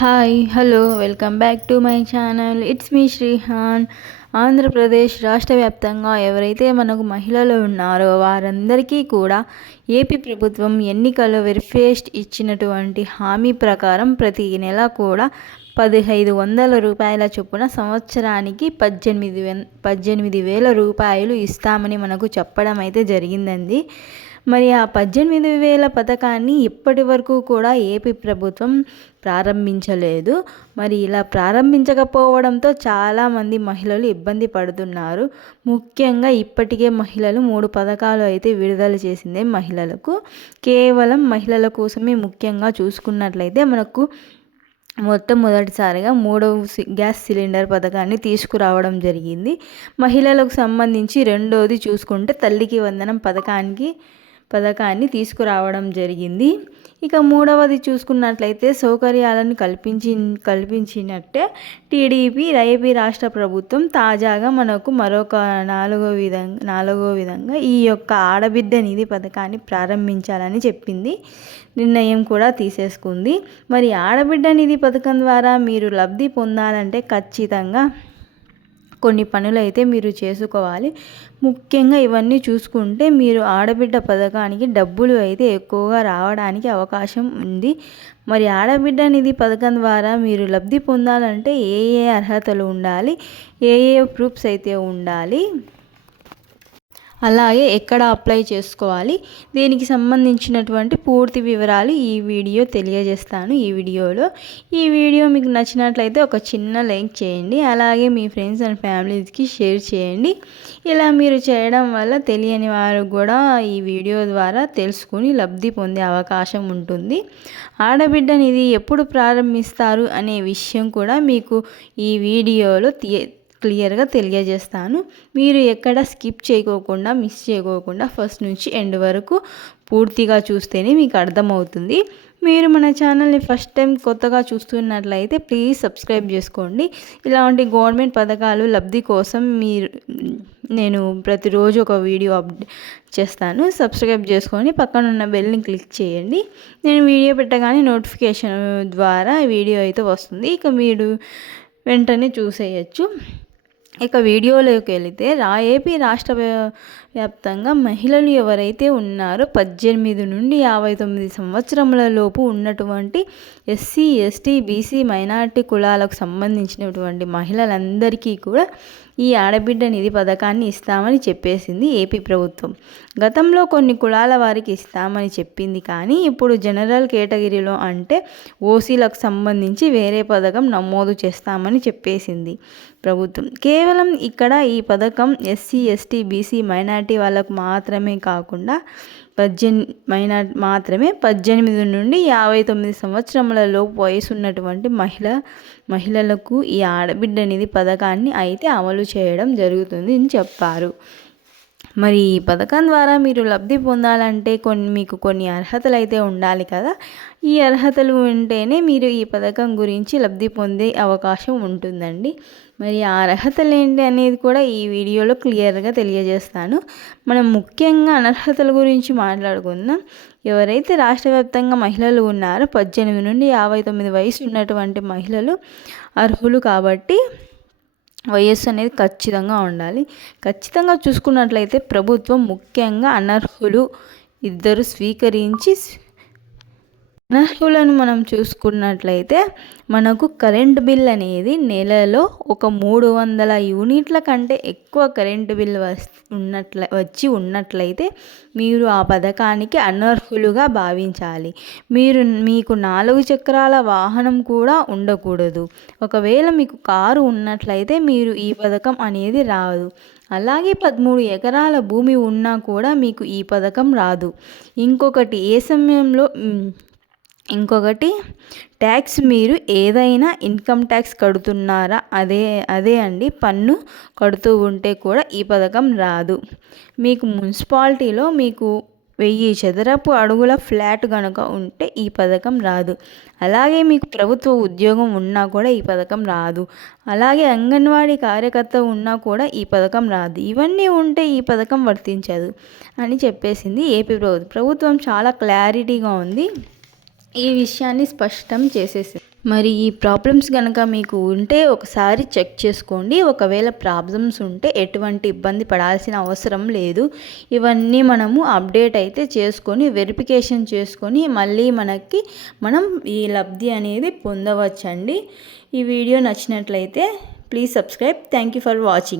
Hi hello welcome back to my channel it's me Srihan Andhra Pradesh రాష్ట్ర వ్యాప్తంగా ఎవరైతే మనకు మహిళలు ఉన్నారో వారందరికీ కూడా ఏపీ ప్రభుత్వం ఎన్నికల వెరిఫేస్ట్ ఇచ్చినటువంటి హామీ ప్రకారం ప్రతి నెల కూడా పదిహైదు వందల రూపాయల చొప్పున సంవత్సరానికి పద్దెనిమిది పద్దెనిమిది వేల రూపాయలు ఇస్తామని మనకు చెప్పడం అయితే జరిగిందండి. మరి ఆ పద్దెనిమిది వేల పథకాన్ని ఇప్పటి వరకు కూడా ఏపీ ప్రభుత్వం ప్రారంభించలేదు. మరి ఇలా ప్రారంభించకపోవడంతో చాలామంది మహిళలు ఇబ్బంది పడుతున్నారు. ముఖ్యంగా ఇప్పటికే మహిళలు మూడు పథకాలు అయితే విడుదల చేసిందే మహిళలకు. కేవలం మహిళల కోసమే ముఖ్యంగా చూసుకున్నట్లయితే మనకు మొట్టమొదటిసారిగా మూడవ గ్యాస్ సిలిండర్ పథకాన్ని తీసుకురావడం జరిగింది. మహిళలకు సంబంధించి రెండోది చూసుకుంటే తల్లికి వందనం పథకానికి పథకాన్ని తీసుకురావడం జరిగింది. ఇక మూడవది చూసుకున్నట్లయితే సౌకర్యాలను కల్పించి కల్పించినట్టే టీడీపీ రైపీ రాష్ట్ర ప్రభుత్వం తాజాగా మనకు మరొక నాలుగో విధంగా నాలుగో విధంగా ఈ యొక్క ఆడబిడ్డ నిధి పథకాన్ని ప్రారంభించాలని చెప్పింది. నిర్ణయం కూడా తీసేసుకుంది. మరి ఆడబిడ్డ నిధి పథకం ద్వారా మీరు లబ్ధి పొందాలంటే ఖచ్చితంగా కొన్ని పనులైతే మీరు చేసుకోవాలి. ముఖ్యంగా ఇవన్నీ చూసుకుంటే మీరు ఆడబిడ్డ పథకానికి డబ్బులు అయితే ఎక్కువగా రావడానికి అవకాశం ఉంది. మరి ఆడబిడ్డ నిధి పథకం ద్వారా మీరు లబ్ధి పొందాలంటే ఏ ఏ అర్హతలు ఉండాలి? ఏ ఏ ప్రూఫ్స్ అయితే ఉండాలి? అలాగే ఎక్కడ అప్లై చేసుకోవాలి దీనికి సంబంధించినటువంటి పూర్తి వివరాలు ఈ వీడియో తెలియజేస్తాను ఈ వీడియోలో. ఈ వీడియో మీకు నచ్చినట్లయితే ఒక చిన్న లైక్ చేయండి అలాగే మీ ఫ్రెండ్స్ అండ్ ఫ్యామిలీస్కి షేర్ చేయండి. ఇలా మీరు చేయడం వల్ల తెలియని వారు కూడా ఈ వీడియో ద్వారా తెలుసుకుని లబ్ధి పొందే అవకాశం ఉంటుంది. ఆడబిడ్డ నిధి ఎప్పుడు ప్రారంభిస్తారు అనే విషయం కూడా మీకు ఈ వీడియోలో క్లియర్గా తెలియజేస్తాను. మీరు ఎక్కడ స్కిప్ చేయకోకుండా మిస్ చేయకోకుండా ఫస్ట్ నుంచి ఎండ్ వరకు పూర్తిగా చూస్తేనే మీకు అర్థమవుతుంది. మీరు మన ఛానల్ని ఫస్ట్ టైం కొత్తగా చూస్తున్నట్లయితే ప్లీజ్ సబ్స్క్రైబ్ చేసుకోండి. ఇలాంటి గవర్నమెంట్ పథకాలు లబ్ధి కోసం మీరు నేను ప్రతిరోజు ఒక వీడియో అప్డేట్ చేస్తాను. సబ్స్క్రైబ్ చేసుకొని పక్కన ఉన్న బెల్ని క్లిక్ చేయండి. నేను వీడియో పెట్టగానే నోటిఫికేషన్ ద్వారా వీడియో అయితే వస్తుంది. ఇక మీరు వెంటనే చూసేయచ్చు. ఇక వీడియోలోకి వెళితే రా ఏపీ రాష్ట్ర వ్యాప్తంగా మహిళలు ఎవరైతే ఉన్నారో పద్దెనిమిది నుండి యాభై తొమ్మిది సంవత్సరముల లోపు ఉన్నటువంటి ఎస్సీ ఎస్టీ బీసీ మైనార్టీ కులాలకు సంబంధించినటువంటి మహిళలందరికీ కూడా ఈ ఆడబిడ్డ నిధి పథకాన్ని ఇస్తామని చెప్పేసింది ఏపీ ప్రభుత్వం. గతంలో కొన్ని కులాల వారికి ఇస్తామని చెప్పింది కానీ ఇప్పుడు జనరల్ కేటగిరీలో అంటే ఓసీలకు సంబంధించి వేరే పథకం నమోదు చేస్తామని చెప్పేసింది ప్రభుత్వం. కేవలం ఇక్కడ ఈ పథకం ఎస్సీ ఎస్టీ బీసీ మైనార్టీ వాళ్ళకు మాత్రమే కాకుండా పద్దెనిమిది మైనార్ మాత్రమే పద్దెనిమిది నుండి యాభై తొమ్మిది సంవత్సరములలో వయసు ఉన్నటువంటి మహిళ మహిళలకు ఈ ఆడబిడ్డ నిధి పథకాన్ని అయితే అమలు చేయడం జరుగుతుంది అని చెప్పారు. మరి ఈ పథకం ద్వారా మీరు లబ్ధి పొందాలంటే కొన్ని మీకు కొన్ని అర్హతలు అయితే ఉండాలి కదా. ఈ అర్హతలు ఉంటేనే మీరు ఈ పథకం గురించి లబ్ధి పొందే అవకాశం ఉంటుందండి. మరి ఆ అర్హతలు ఏంటి అనేది కూడా ఈ వీడియోలో క్లియర్గా తెలియజేస్తాను. మనం ముఖ్యంగా అనర్హతల గురించి మాట్లాడుకుందాం. ఎవరైతే రాష్ట్ర వ్యాప్తంగా మహిళలు ఉన్నారో పద్దెనిమిది నుండి యాభై తొమ్మిది వయసు ఉన్నటువంటి మహిళలు అర్హులు కాబట్టి వయస్సు అనేది ఖచ్చితంగా ఉండాలి. ఖచ్చితంగా చూసుకున్నట్లయితే ప్రభుత్వం ముఖ్యంగా అనర్హులు ఇద్దరు స్వీకరించి అనర్హులను మనం చూసుకున్నట్లయితే మనకు కరెంట్ బిల్ అనేది నెలలో ఒక మూడు వందల యూనిట్ల కంటే ఎక్కువ కరెంటు బిల్ ఉన్నట్ల వచ్చి ఉన్నట్లయితే మీరు ఆ పథకానికి అనర్హులుగా భావించాలి. మీరు మీకు నాలుగు చక్రాల వాహనం కూడా ఉండకూడదు. ఒకవేళ మీకు కారు ఉన్నట్లయితే మీరు ఈ పథకం అనేది రాదు. అలాగే పదమూడు ఎకరాల భూమి ఉన్నా కూడా మీకు ఈ పథకం రాదు. ఇంకొకటి ఏ సమయంలో ఇంకొకటి ట్యాక్స్ మీరు ఏదైనా ఇన్కమ్ ట్యాక్స్ కడుతున్నారా? అదే అదే అండి. పన్ను కడుతూ ఉంటే కూడా ఈ పథకం రాదు. మీకు మున్సిపాలిటీలో మీకు వెయ్యి చదరపు అడుగుల ఫ్లాట్ కనుక ఉంటే ఈ పథకం రాదు. అలాగే మీకు ప్రభుత్వ ఉద్యోగం ఉన్నా కూడా ఈ పథకం రాదు. అలాగే అంగన్వాడీ కార్యకర్త ఉన్నా కూడా ఈ పథకం రాదు. ఇవన్నీ ఉంటే ఈ పథకం వర్తించదు అని చెప్పేసింది ఏపీ ప్రభుత్వం. ప్రభుత్వం చాలా క్లారిటీగా ఉంది. ఈ విషయాన్ని స్పష్టం చేసేసి. మరి ఈ ప్రాబ్లమ్స్ కనుక మీకు ఉంటే ఒకసారి చెక్ చేసుకోండి. ఒకవేళ ప్రాబ్లమ్స్ ఉంటే ఎటువంటి ఇబ్బంది పడాల్సిన అవసరం లేదు. ఇవన్నీ మనము అప్డేట్ అయితే చేసుకొని వెరిఫికేషన్ చేసుకొని మళ్ళీ మనకి మనం ఈ లబ్ధి అనేది పొందవచ్చండి. ఈ వీడియో నచ్చినట్లయితే please subscribe thank you for watching